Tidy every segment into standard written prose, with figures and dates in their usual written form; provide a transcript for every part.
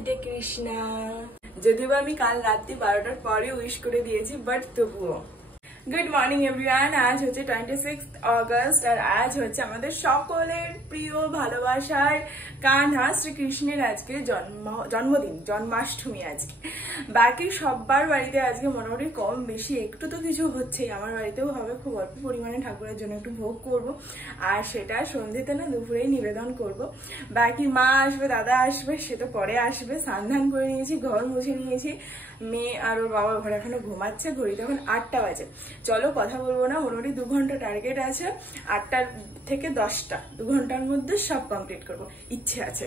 Birthday Krishna. যদিও আমি কাল রাত্রি 12টার পরে উইশ করে দিয়েছি, বাট তবুও। Good morning everyone. আজ হচ্ছে 26 অগস্ট আর আজ হচ্ছে আমাদের সকলের প্রিয় ভালোবাসার কানহা শ্রীকৃষ্ণের আজকে জন্মদিন, জন্মাষ্টমী আজকে। বাকি সবার বাড়িতে আজকে মোটামুটি কম বেশি একটু তো কিছু হচ্ছেই, আমার বাড়িতেও হবে। খুব অল্প পরিমাণে ঠাকুরের জন্য একটু ভোগ করব, আর সেটা সন্ধ্যেতে না দুপুরেই নিবেদন করব। বাকি মা আসবে, দাদা আসবে, সে তো পরে আসবে। স্নান করে নিয়েছি, ঘর মুছে নিয়েছি। মেয়ে আর ওর বাবা ঘরে এখনো ঘুমাচ্ছে, ঘড়িতে এখন 8টা বাজে। চলো কথা বলবো না, মোটামুটি 2 ঘন্টা টার্গেট আছে। 8টা থেকে 10টা, 2 ঘন্টার মধ্যে সব কমপ্লিট করবো, ইচ্ছে আছে।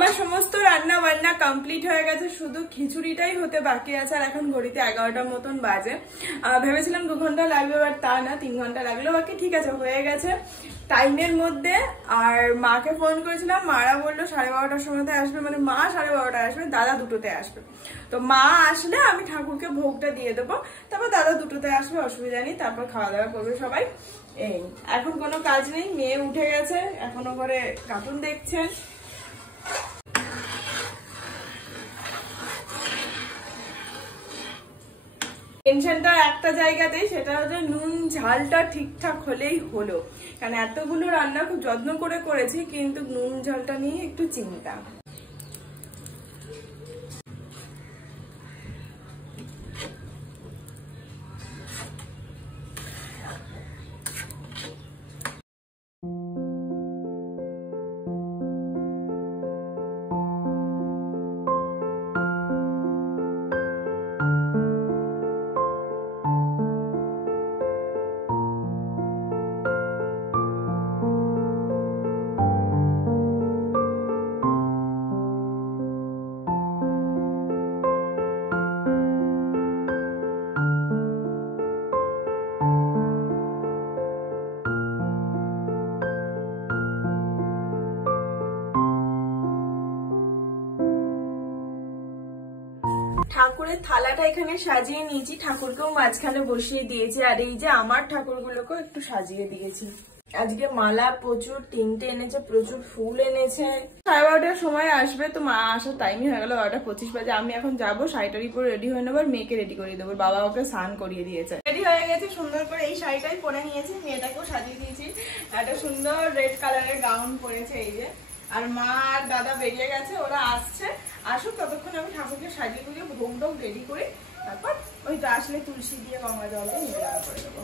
আমার সমস্ত রান্না বান্না কমপ্লিট হয়ে গেছে, শুধু খিচুড়িটাই হতে বাকি আছে। আর এখন ঘড়িতে 11টার মতন বাজে। ভেবেছিলাম 2 ঘন্টা লাগবে, বাট তা না, 3 ঘন্টা লাগলো। বাকি ঠিক আছে, হয়ে গেছে টাইমের মধ্যে। আর মাকে ফোন করেছিলাম, মারা বললো 12:30টার সময়তে আসবে, মানে মা 12:30টায় আসবে, দাদা 2টোতে আসবে। তো মা আসলে আমি ঠাকুরকে ভোগটা দিয়ে দেবো, তারপর দাদা 2টোতে আসবে, অসুবিধা নেই। তারপর খাওয়া দাওয়া করবে সবাই। এই এখন কোনো কাজ নেই, মেয়ে উঠে গেছে, এখনো করে কার্টুন দেখছেন। টেনশনটা একটা জায়গাতেই, সেটা হচ্ছে নুন ঝালটা ঠিকঠাক হলেই হলো। কারণ এতগুলো রান্না খুব যত্ন করে করেছি, কিন্তু নুন ঝালটা নিয়ে একটু চিন্তা। ঠাকুরের থালাটা এখানে সাজিয়ে নিয়েছি, ঠাকুরকেও মাঝখানে বসিয়ে দিয়েছি। আর এই যে আমার ঠাকুরগুলোকেও একটু সাজিয়ে দিয়েছি। আজকে মালা প্রচুর, 3টে এনেছে, প্রচুর ফুল এনেছে। 12:30টার সময় আসবে, তো মা আসার টাইমই হয়ে গেল, 12:25 বাজে। আমি এখন যাবো, শাড়িটার উপর রেডি হয়ে নেবো, মেয়েকে রেডি করিয়ে দেবো। বাবা ওকে স্নান করিয়ে দিয়েছে, রেডি হয়ে গেছে সুন্দর করে। এই শাড়িটাই পরে নিয়েছি, মেয়েটাকেও সাজিয়ে দিয়েছি। একটা সুন্দর রেড কালারের গাউন পরেছে এই যে। আর মা আর দাদা বেরিয়ে গেছে, ওরা আসছে, আসুক ততক্ষণ আমি ঠাকুরকে সাজিয়ে গুলিয়ে ভোগ টোগ রেডি করে তারপর ওই তো আসলে তুলসী দিয়ে গঙ্গা জল দিয়ে নিবেদন করে দেবো।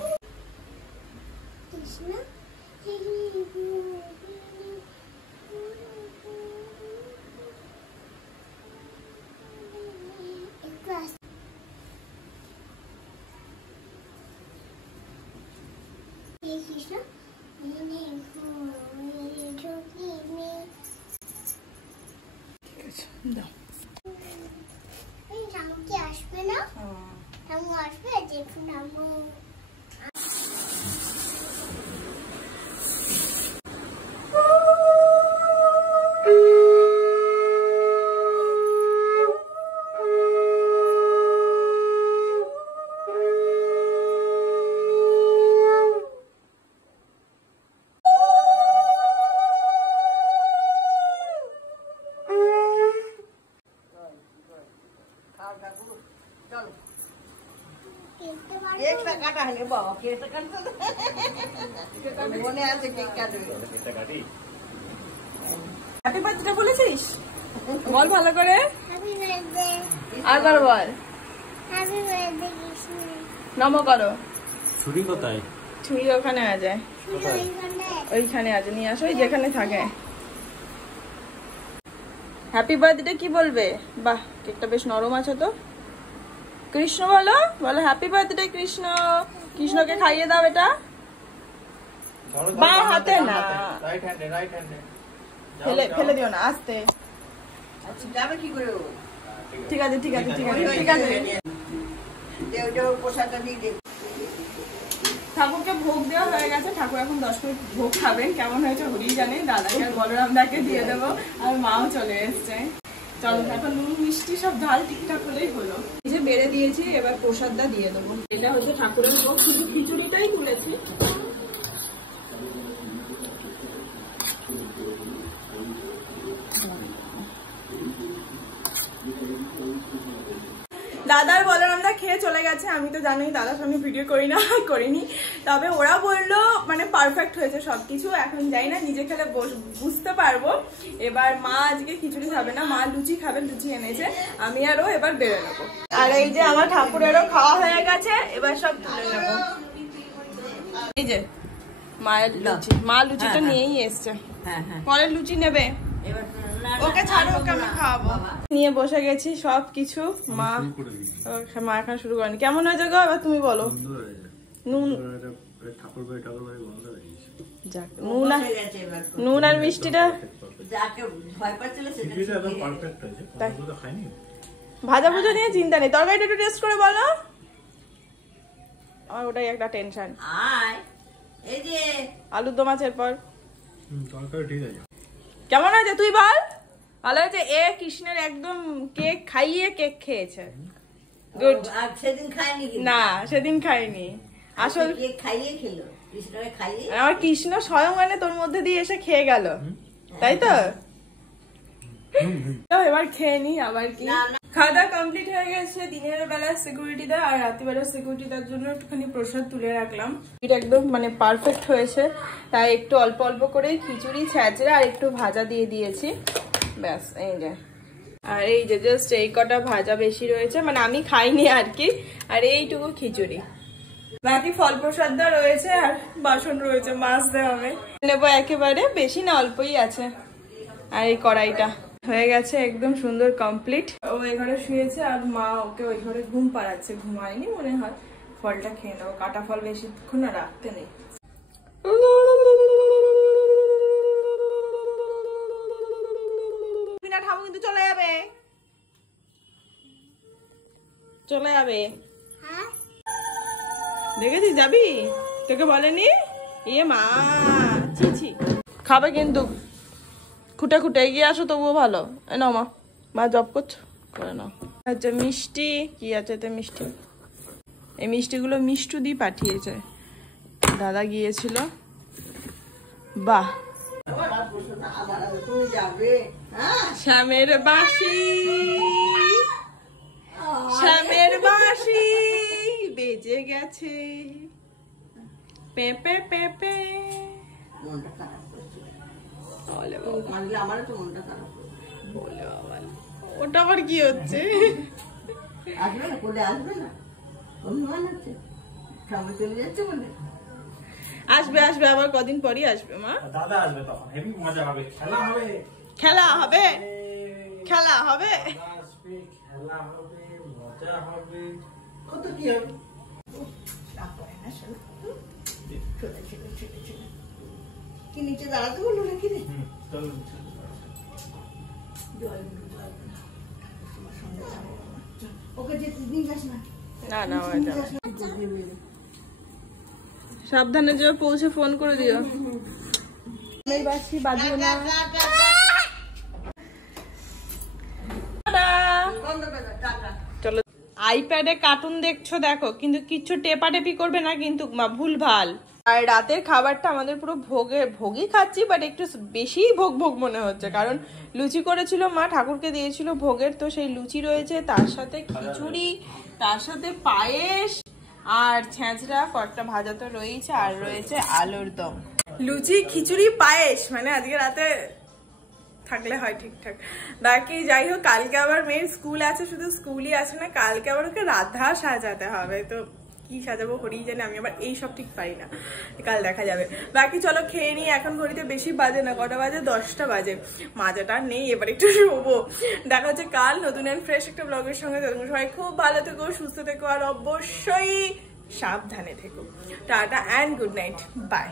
ঠিক আছে, দাও। আসবে না, আসবে দেখুন। হ্যাপি বার্থডে বলেছিস? বল ভালো করে, আরবার বল। নম করো। ছুরি কোথায়? ছুরি ওখানে আছে, ওইখানে আছে, নিয়ে আসো, যেখানে থাকে। হ্যাপি বার্থডে কি বলবে? বাহ, কেকটা বেশ নরম আছে তো। কৃষ্ণ বলো, বলো হ্যাপি বার্থডে কৃষ্ণ। কৃষ্ণকে খাইয়ে দাও এটা। বাঁ হাতে না, রাইট হ্যান্ডে, রাইট হ্যান্ডে। ফেলে দিও না, আস্তে। আচ্ছা যাবে কি করে ও? ঠিক আছে ঠিক আছে ঠিক আছে ঠিক আছে। প্রসাদটা দিয়ে দে। ঠাকুরকে ভোগ দেওয়া হয়ে গেছে, ঠাকুর এখন 10 মিনিট ভোগ খাবেন। কেমন হয়েছে হরিই জানে। দাদাকে আর বলরাম দাকে দিয়ে দেবো, আর মাও চলে এসছে। চলো, এখন নুন মিষ্টি সব ঝাল ঠিকঠাক হলেই হলো। এই যে বেড়ে দিয়েছি, এবার প্রসাদটা দিয়ে দেবো। এটা হচ্ছে ঠাকুরের ভোগ, শুধু খিচুড়িটাই তুলেছি। দাদার বলরামদা খেয়ে চলে গেছে। আমি তো জানি দাদার সঙ্গে ভিডিও করি না, করিনি। তবে ওরা বললো মানে পারফেক্ট হয়েছে সবকিছু। এখন যাই না, নিজে খেলে বুঝতে পারবো। এবার মা আজকে খিচুড়ি খাবে না, মা লুচি খাবে, লুচি এনেছে। আমি আরও এবার বেড়ে নেবো। আর এই যে আমার ঠাকুরেরও খাওয়া হয়ে গেছে, এবার সব তুলে নেবো। এই যে মায়ের লুচি, মা লুচিটা নিয়েই এসছে। পরের লুচি নেবে, ওকে ছাড়ো, ওকে আমি খাওয়াবো। নিয়ে বসে গেছি সব কিছু। মা এখন শুরু করেনি। কেমন হয়েছে গো, এবার তুমি বলো। নুন, নুন আর মিষ্টিটা যাকে ভয় পাচ্ছিল সেটা খিচুড়িটা একদম পারফেক্ট হয়েছে। ভালো তো খাইনি। ভাজা ভুজা নিয়ে চিন্তা নেই, তরকারিটা একটু টেস্ট করে বলো। আমার ওটাই একটা টেনশন। আয় এই যে আলুর দম মাছের পর তরকারি ঠিক আছে। কেমন হয়েছে তুই বল? ভালো হয়েছে। কৃষ্ণের একদম কেক খাইয়ে কেক খেয়েছে। গুড। আর সেদিন খায়নি কিন্তু। না সেদিন খাইনি, আসল কেক খাইয়ে খেলো, কৃষ্ণকে খাইয়ে। আমার কৃষ্ণ স্বয়ং তোর মধ্যে দিয়ে এসে খেয়ে গেল, তাই তো? এবার খেয়ে নি আবার কি। খাওয়া দাওয়া কমপ্লিট হয়ে গেছে। দিনের বেলা সিকিউরিটি দেয় আর রাত্রিবেলা সিকিউরিটি দেওয়ার জন্য একটুখানি প্রসাদ তুলে রাখলাম। এটা একদম পারফেক্ট হয়েছে, তাই একটু অল্প অল্প করে খিচুড়ি ছ্যাঁচড়া আর একটু ভাজা দিয়ে দিয়েছি, ব্যাস। এই যে আর এই যে জাস্ট এই কটা ভাজা বেশি রয়েছে, আমি খাইনি আর কি। আর এইটুকু খিচুড়ি, বাকি ফল প্রসাদ রয়েছে আর বাসন রয়েছে, মাছ দেওয়া হবে। নেবো একেবারে, বেশি না অল্পই আছে। আর এই কড়াইটা হয়ে গেছে একদম সুন্দর কমপ্লিট। ও এই ঘরে শুয়েছে আর মা ওকে ওই ঘরে ঘুম পাড়াচ্ছে, ঘুমায়নি মনে হয়। ফলটা খেয়ে নেবো, কাটা ফল বেশিক্ষণ না রাখতে নেই। ঠামু কিন্তু চলে যাবে, চলে যাবে। হ্যাঁ দেখেছিস যাবি? তোকে বলেনি? ইয়ে মা ছি। খাবে কিন্তু খুঁটে খুঁটে এগিয়ে আসো, তবুও ভালো। নাও মা জব করছো, করে নাও। আচ্ছা মিষ্টি কি আছে এতে? মিষ্টি, এই মিষ্টিগুলো মিষ্টু দিয়ে পাঠিয়েছে, দাদা গিয়েছিল। বাহ, তুমি যাবে? হ্যাঁ শ্যামের বাঁশি, শ্যামের বাঁশি বেজে গেছে, পেপে পেপে। মনটা খারাপ করছে, বলে বাবা, মানলে আমারও তো মনটা খারাপ করছে। বলে বাবা, ওটা আবার কি হচ্ছে? আসবে না, কোলে আসবে না, অভিমান হচ্ছে, সামনে চলে যাচ্ছে বলে। আসবে আসবে, আবার কদিন পরই আসবে মা। দাদা আসবে তখন, হেভি মজা হবে, খেলা হবে। খেলা হবে, খেলা হবে। দাদা আসবে, খেলা হবে, মজা হবে, কত কি হবে। কি নিচে দাঁড়াতে বললো নাকি রে? চলো ওকে যেতে দিন যাস না। না না সাবধানে যেও, পৌঁছে ফোন করে দিও। বাসি বাজিও না। চলো, আইপ্যাডে কার্টুন দেখছো দেখো, কিন্তু কিচ্ছু টেপাটেপি করবে না কিন্তু মা, ভুলভাল। আর রাতের খাবারটা আমাদের পুরো ভোগই খাচ্ছি, বাট একটু বেশি ভোগ মনে হচ্ছে, কারণ লুচি করেছিল মা, ঠাকুরকে দিয়েছিল ভোগের, তো সেই লুচি রয়েছে, তার সাথে খিচুড়ি, তার সাথে পায়েস আর ছ্যাঁচড়া, কয়েকটা ভাজা তো রয়েছে, আর রয়েছে আলুর দম। লুচি খিচুড়ি পায়েস, আজকে রাতে থাকলে হয় ঠিকঠাক। বাকি যাই হোক, কালকে আবার মেয়ের স্কুল আছে, শুধু স্কুলই আছে না, কালকে আবার ওকে রাধা সাজাতে হবে, তো কি সাজাবো হরিই জানে, আমি আবার এইসব ঠিক পারি না, কাল দেখা যাবে। বাকি চলো খেয়ে নিই, এখন ঘড়িতে বেশি বাজে না, কটা বাজে? 10টা বাজে। মাজাটা নেই, এবার একটু শোবো। দেখা হচ্ছে কাল নতুন অ্যান্ড ফ্রেশ একটা ব্লগের সঙ্গে। তখন সবাই খুব ভালো থেকো, সুস্থ থেকো, আর অবশ্যই সাবধানে থেকো। Tata and good night, by.